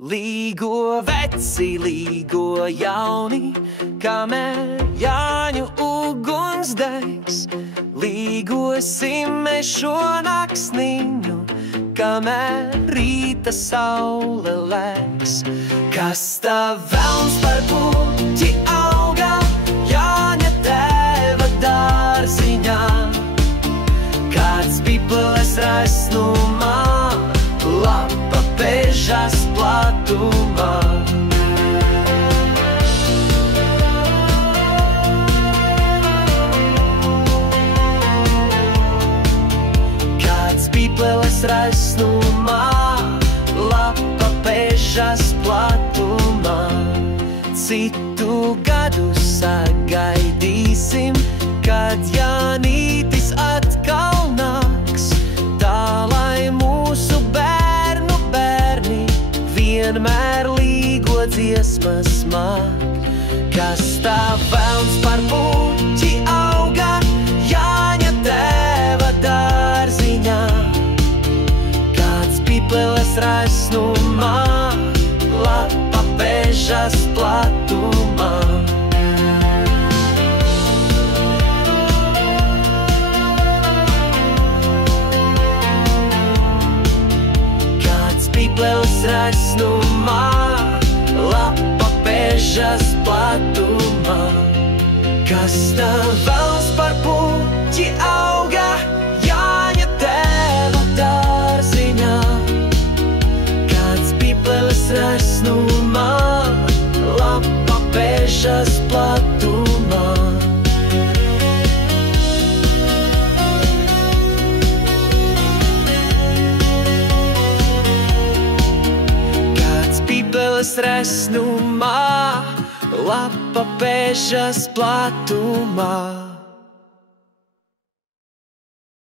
Līgo veci, līgo jauni, kamēr Jāņu uguns degs. Līgosim mēs šo naksniņu, kamēr rīta saule legs. Kas tā velns par puķi auga Jāņa tēva dārziņā? Kāds piplēs raisnumā, lapa pežas platumā. Kāds piplēs raisnumā, lapa pežas platumā. Citu gadu sagaidīsim, kad Jānītis atkal nāks, tā lai mūsu bērnu bērni vienmēr līgo dziesmas māk. Kas tā velns par puķi auga Jāņa tēva dārziņā? Kāds pipleles raisnumā, lapa pežas platumā. Pipleles raisnumā, lapa pežas platumā. Kas tā velns par puķi auga Jāņa tēva dārziņā? Kāds pipleles raisnumā, lapa pežas platumā. Pipleles raisnumā, lapa pežas platumā.